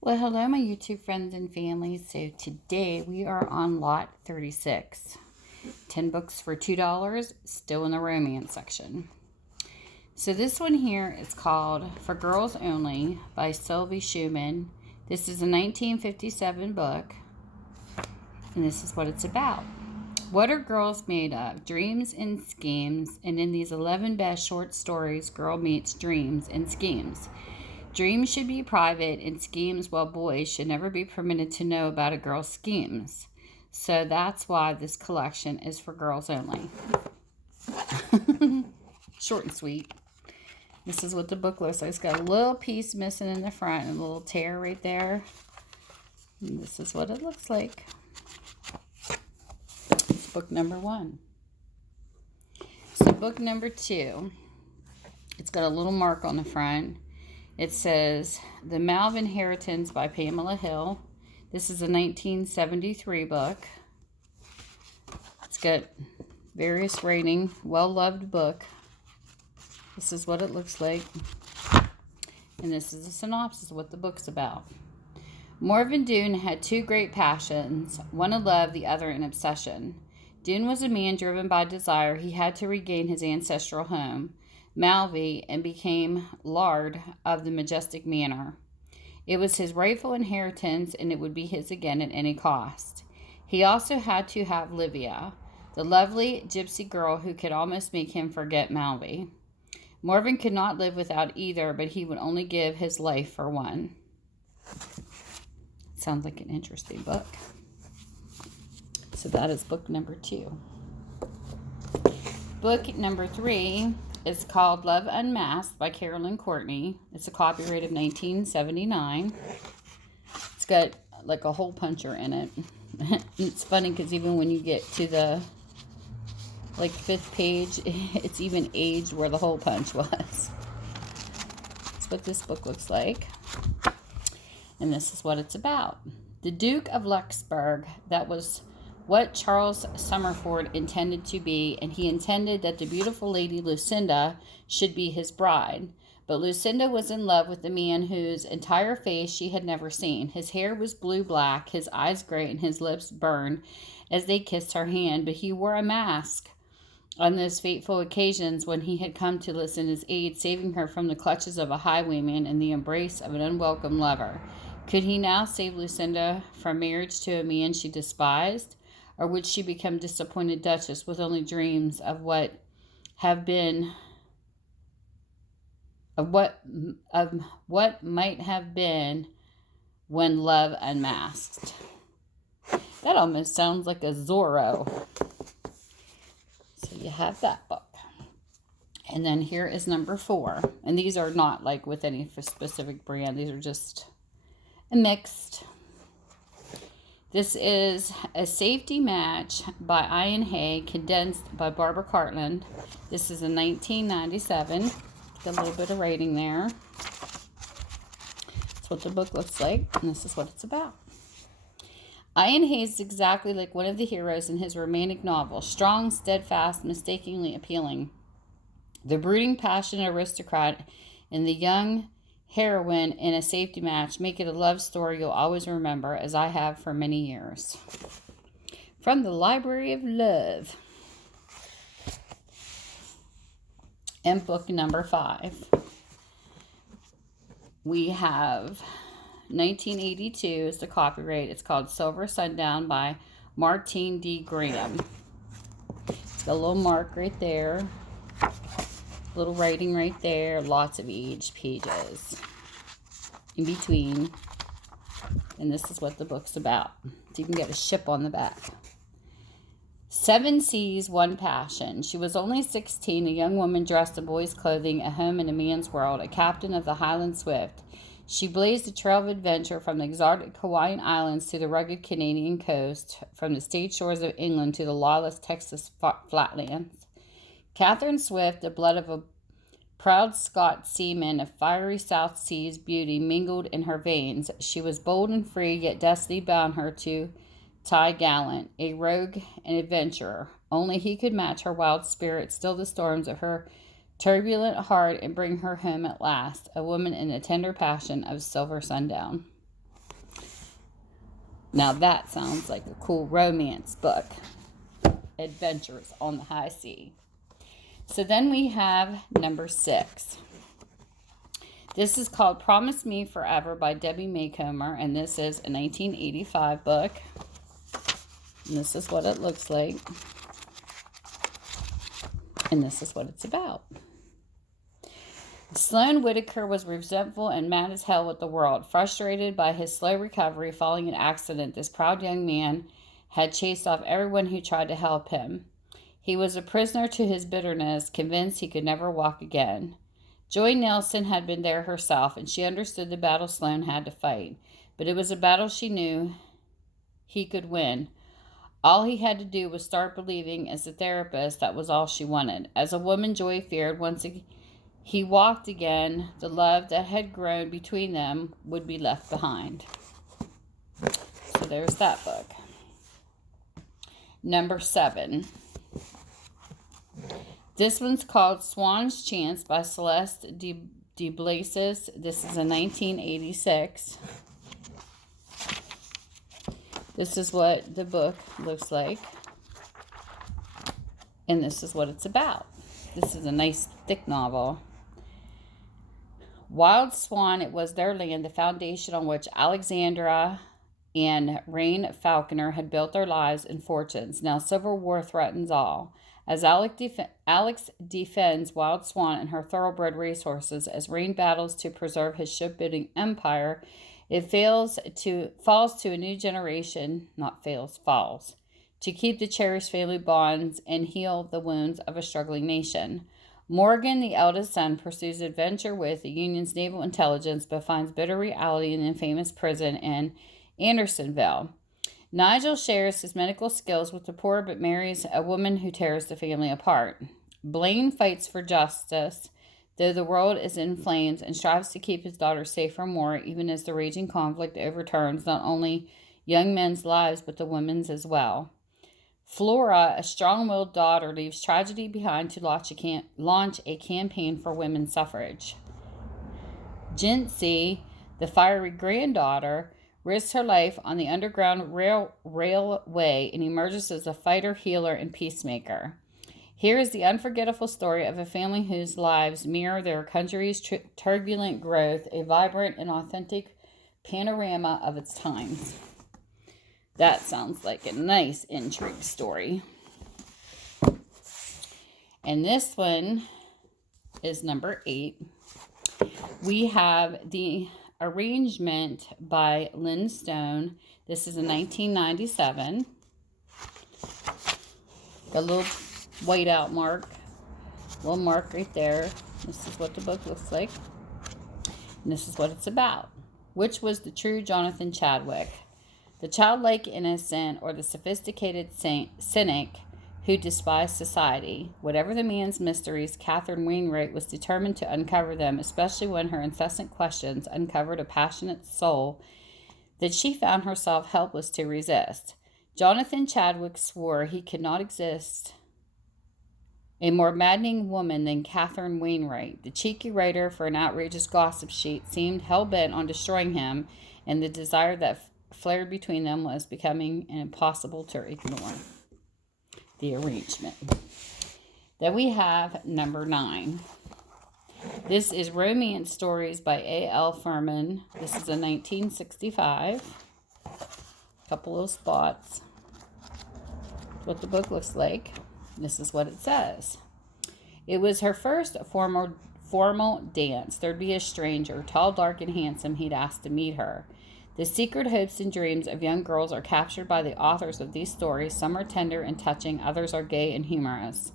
Well, hello, my YouTube friends and family. So today we are on lot 36. 10 books for $2, still in the romance section. So this one here is called For Girls Only by Sylvie Schuman. This is a 1957 book, and this is what it's about. What are girls made of? Dreams and schemes. And in these 11 best short stories, girl meets dreams and schemes. Dreams should be private, and schemes, well, boys should never be permitted to know about a girl's schemes. So that's why this collection is for girls only. Short and sweet. This is what the book looks like. It's got a little piece missing in the front and a little tear right there. And this is what it looks like. It's book number 1. So book number 2, it's got a little mark on the front. It says The Malvie Inheritance by Pamela Hill. This is a 1973 book. It's got various rating, well-loved book. This is what it looks like. And this is a synopsis of what the book's about. Morven Doone had two great passions, one a love, the other an obsession. Doone was a man driven by desire. He had to regain his ancestral home, Malvie, and became lord of the majestic manor. It was his rightful inheritance, and it would be his again at any cost. He also had to have Livia, the lovely gypsy girl who could almost make him forget Malvie. Morven could not live without either, but he would only give his life for one. Sounds like an interesting book. So that is book number 2. Book number 3 is called Love Unmasked by Courtney. It's a copyright of 1979. It's got like a hole puncher in it. It's funny because even when you get to the 5th page, it's even aged where the hole punch was. That's what this book looks like. And this is what it's about. The Duke of Luxembourg, that was what Charles Summerford intended to be, and he intended that the beautiful lady Lucinda should be his bride. But Lucinda was in love with a man whose entire face she had never seen. His hair was blue-black, his eyes gray, and his lips burned as they kissed her hand, but he wore a mask on those fateful occasions when he had come to Lucinda's aid, saving her from the clutches of a highwayman and the embrace of an unwelcome lover. Could he now save Lucinda from marriage to a man she despised? Or would she become disappointed duchess with only dreams of what might have been when love unmasked? That almost sounds like a Zorro. So you have that book. And then here is number 4. And these are not like with any specific brand. These are just a mixed. This is A Safety Match by Ian Hay, condensed by Barbara Cartland. This is a 1997. Got a little bit of rating there. That's what the book looks like, and this is what it's about. Ian Hay is exactly like one of the heroes in his romantic novel, strong, steadfast, mistakenly appealing. The brooding, passionate aristocrat and the young heroine in A Safety Match make it a love story you'll always remember, as I have for many years. From the Library of Love. And book number 5. We have 1982 is the copyright. It's called Silver Sundown by Marteen D. Graham. It's got a little mark right there. Little writing right there. Lots of aged pages in between. And this is what the book's about. So you can get a ship on the back. 7 Seas, One Passion. She was only 16, a young woman dressed in boys' clothing, at home in a man's world, a captain of the Highland Swift. She blazed a trail of adventure from the exotic Hawaiian Islands to the rugged Canadian coast, from the state shores of England to the lawless Texas flatlands. Catherine Swift, the blood of a proud Scotch seaman, of fiery South Seas beauty mingled in her veins. She was bold and free, yet destiny bound her to Ty Gallant, a rogue and adventurer. Only he could match her wild spirit, still the storms of her turbulent heart, and bring her home at last, a woman in the tender passion of Silver Sundown. Now that sounds like a cool romance book. Adventures on the High Sea. So then we have number 6. This is called Promise Me Forever by Debbie Macomber, and this is a 1985 book. And this is what it looks like. And this is what it's about. Sloan Whitaker was resentful and mad as hell with the world. Frustrated by his slow recovery following an accident, this proud young man had chased off everyone who tried to help him. He was a prisoner to his bitterness, convinced he could never walk again. Joy Nelson had been there herself, and she understood the battle Sloan had to fight. But it was a battle she knew he could win. All he had to do was start believing as a therapist. That was all she wanted. As a woman, Joy feared once he walked again, the love that had grown between them would be left behind. So there's that book. Number 7. This one's called Swan's Chance by Celeste DeBlasis. This is a 1986. This is what the book looks like. And this is what it's about. This is a nice thick novel. Wild Swan, it was their land, the foundation on which Alexandra and Rain Falconer had built their lives and fortunes. Now civil war threatens all. As Alex defends Wild Swan and her thoroughbred racehorses, as Rain battles to preserve his shipbuilding empire, it falls to a new generation, falls, to keep the cherished family bonds and heal the wounds of a struggling nation. Morgan, the eldest son, pursues adventure with the Union's naval intelligence, but finds bitter reality in the infamous prison in Andersonville. Nigel shares his medical skills with the poor, but marries a woman who tears the family apart. Blaine fights for justice, though the world is in flames, and strives to keep his daughter safe from war, even as the raging conflict overturns not only young men's lives, but the women's as well. Flora, a strong-willed daughter, leaves tragedy behind to launch a campaign for women's suffrage. Jincy, the fiery granddaughter, risks her life on the Underground Railway and emerges as a fighter, healer, and peacemaker. Here is the unforgettable story of a family whose lives mirror their country's turbulent growth, a vibrant and authentic panorama of its times. That sounds like a nice intrigue story. And this one is number 8. We have The Arrangement by Lynn Stone. This is a 1997. The little white out mark. Little mark right there. This is what the book looks like. And this is what it's about. Which was the true Jonathan Chadwick? The childlike innocent or the sophisticated cynic who despised society? Whatever the man's mysteries, Catherine Wainwright was determined to uncover them, especially when her incessant questions uncovered a passionate soul that she found herself helpless to resist. Jonathan Chadwick swore he could not exist a more maddening woman than Catherine Wainwright. The cheeky writer for an outrageous gossip sheet seemed hell-bent on destroying him, and the desire that flared between them was becoming impossible to ignore. The Arrangement. Then we have number 9. This is Romance Stories by A.L. Furman. This is a 1965. Couple of spots. What the book looks like. This is what it says. It was her first formal dance. There'd be a stranger, tall, dark, and handsome. He'd asked to meet her. The secret hopes and dreams of young girls are captured by the authors of these stories. Some are tender and touching, others are gay and humorous.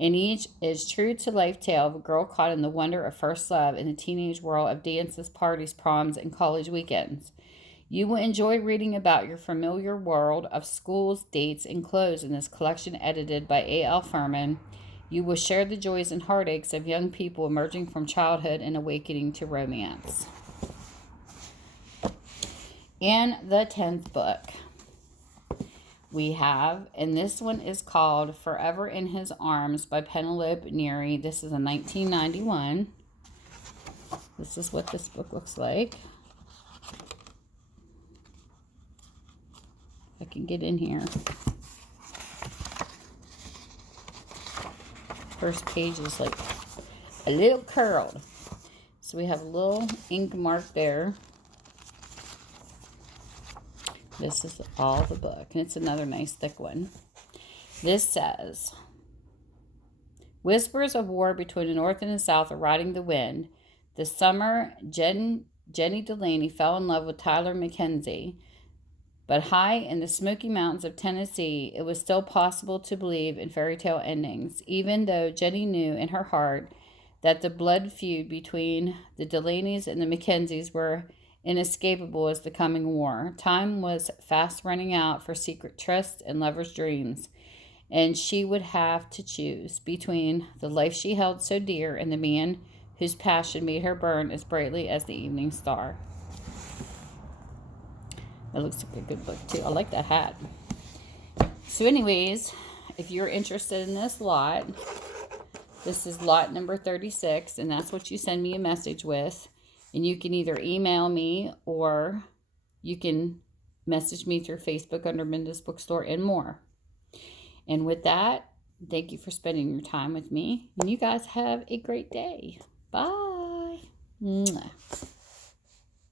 And each is true-to-life tale of a girl caught in the wonder of first love in the teenage world of dances, parties, proms, and college weekends. You will enjoy reading about your familiar world of schools, dates, and clothes in this collection edited by A.L. Furman. You will share the joys and heartaches of young people emerging from childhood and awakening to romance. And the 10th book we have, and this one is called Forever in His Arms by Penelope Neri. This is a 1991. This is what this book looks like. I can get in here. First page is like a little curled. So we have a little ink mark there. This is all the book, and it's another nice thick one. This says, whispers of war between the North and the South are riding the wind. This summer, Jenny Delaney fell in love with Tyler Mackenzie. But high in the Smoky Mountains of Tennessee, it was still possible to believe in fairy tale endings, even though Jenny knew in her heart that the blood feud between the Delaneys and the Mackenzies were inescapable as the coming war. Time was fast running out for secret trysts and lovers' dreams, and she would have to choose between the life she held so dear and the man whose passion made her burn as brightly as the evening star. It looks like a good book, too. I like that hat. So anyways, if you're interested in this lot, this is lot number 36, and that's what you send me a message with. And you can either email me or you can message me through Facebook under Minda's Bookstore and more. And with that, thank you for spending your time with me. And you guys have a great day. Bye. Mwah.